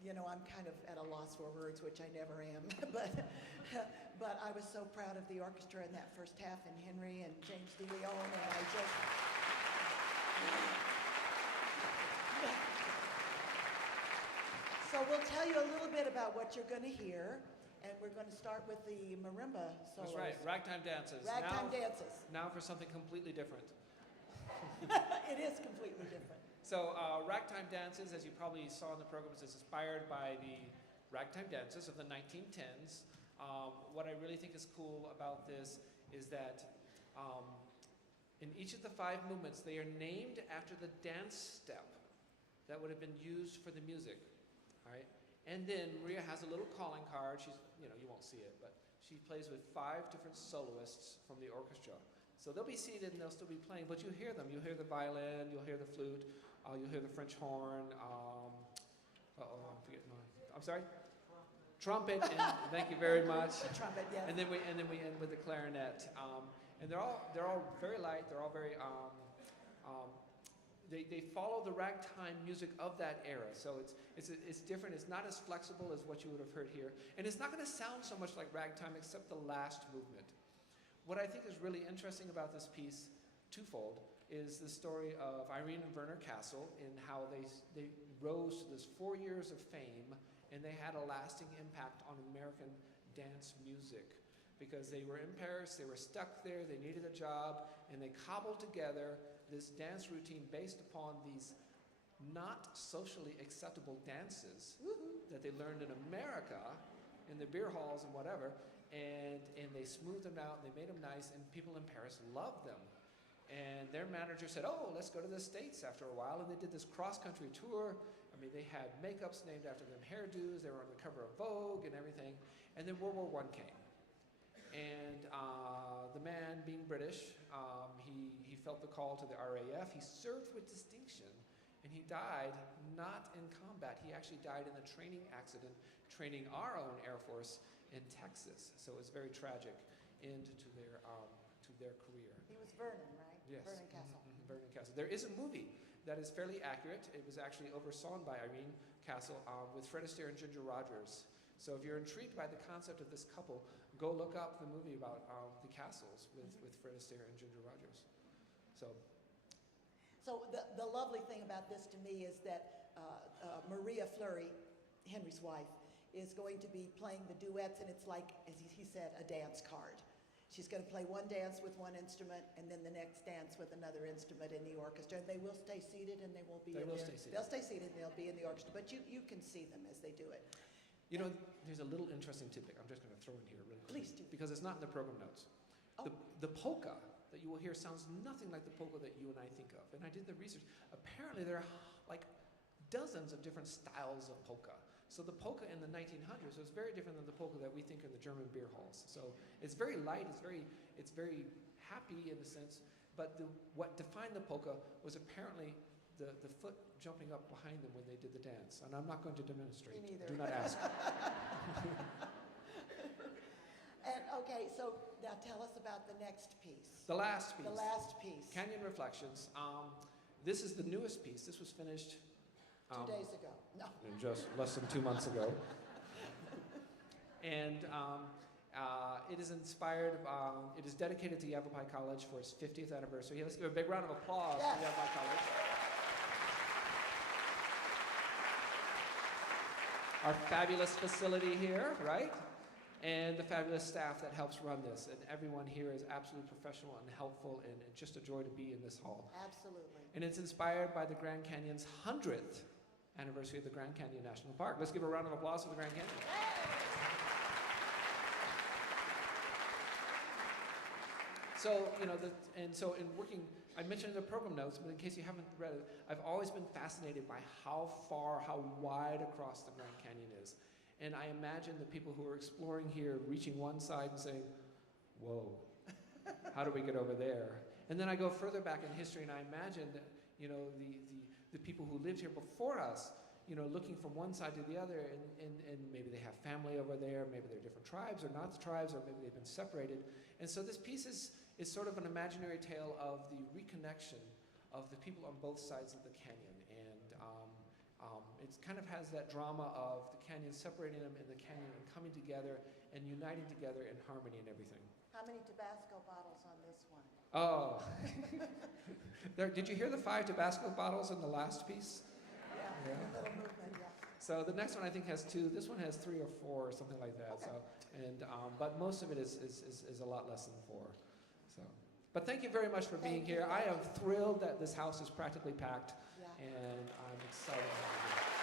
you know, I'm kind of at a loss for words, which I never am, but I was so proud of the orchestra in that first half, and Henry and James De Leon, and I just... So we'll tell you a little bit about what you're going to hear, and we're going to start with the marimba solos. That's right, ragtime dances. Ragtime dances. Now for something completely different. It is completely different. So ragtime dances, as you probably saw in the program, is inspired by the ragtime dances of the 1910s. What I really think is cool about this is that in each of the 5 movements, they are named after the dance step that would have been used for the music. All right? And then Maria has a little calling card. She's, you know, you won't see it, but she plays with 5 different soloists from the orchestra. So they'll be seated and they'll still be playing, but you hear them. You'll hear the violin, you'll hear the flute, you'll hear the French horn. I'm forgetting mine. I'm sorry? Trumpet. And thank you very much. The trumpet, yes. And then we end with the clarinet. And they're all very light. They're all very they follow the ragtime music of that era. So it's different. It's not as flexible as what you would have heard here, and it's not going to sound so much like ragtime except the last movement. What I think is really interesting about this piece, twofold, is the story of Irene and Werner Castle and how they rose to this 4 years of fame, and they had a lasting impact on American dance music because they were in Paris, they were stuck there, they needed a job, and they cobbled together this dance routine based upon these not socially acceptable dances that they learned in America, in the beer halls and whatever, and they smoothed them out, and they made them nice, and people in Paris loved them. And their manager said, oh, let's go to the States after a while, and they did this cross-country tour. I mean, they had makeups named after them, hairdos, they were on the cover of Vogue and everything, and then World War I came. And the man, being British, he felt the call to the RAF. He served with distinction, and he died not in combat. He actually died in a training accident, training our own Air Force in Texas. So it was very tragic end to their career. He was Vernon, right? Yes. Vernon Castle. Mm-hmm. Vernon Castle. There is a movie that is fairly accurate. It was actually oversawn by Irene Castle with Fred Astaire and Ginger Rogers. So if you're intrigued by the concept of this couple, go look up the movie about the Castles with Fred Astaire and Ginger Rogers. So the lovely thing about this to me is that Maria Flurry, Henry's wife, is going to be playing the duets, and it's like, as he said, a dance card. She's going to play one dance with one instrument, and then the next dance with another instrument in the orchestra. And they will stay seated, and they won't be in there. They'll stay seated, and they'll be in the orchestra. But you can see them as they do it. You know, there's a little interesting tidbit I'm just going to throw in here really quickly. Please do. Because it's not in the program notes. Oh. The polka that you will hear sounds nothing like the polka that you and I think of. And I did the research. Apparently there are like dozens of different styles of polka. So the polka in the 1900s was very different than the polka that we think in the German beer halls. So it's very light, it's very happy in a sense, but what defined the polka was apparently the foot jumping up behind them when they did the dance. And I'm not going to demonstrate. Me neither. Do not ask. And okay, so now tell us about the next piece. The last piece. The last piece. Canyon Reflections. This is the newest piece. This was finished 2 days ago. No. Just less than 2 months ago. And it is inspired, it is dedicated to Yavapai College for its 50th anniversary. Let's give a big round of applause to Yavapai College. Our fabulous facility here, right? And the fabulous staff that helps run this. And everyone here is absolutely professional and helpful, and just a joy to be in this hall. Absolutely. And it's inspired by the Grand Canyon's 100th anniversary of the Grand Canyon National Park. Let's give a round of applause for the Grand Canyon. So, you know, so in working, I mentioned in the program notes, but in case you haven't read it, I've always been fascinated by how wide across the Grand Canyon is. And I imagine the people who are exploring here reaching one side and saying, whoa, how do we get over there? And then I go further back in history and I imagine that, you know, the people who lived here before us, you know, looking from one side to the other, and maybe they have family over there, maybe they're different tribes or not tribes, or maybe they've been separated. And so this piece is sort of an imaginary tale of the reconnection of the people on both sides of the canyon. And it's kind kind of has that drama of the canyon separating them in the canyon and coming together and uniting together in harmony and everything. How many Tabasco bottles on this one? Oh. Did you hear the 5 Tabasco bottles in the last piece? Yeah, a little movement, yeah. So the next one I think has 2. This one has 3 or 4 or something like that. Okay. So, and but most of it is a lot less than 4. So, but thank you very much for being here. I am thrilled that this house is practically packed, Yeah. and I'm excited to have you.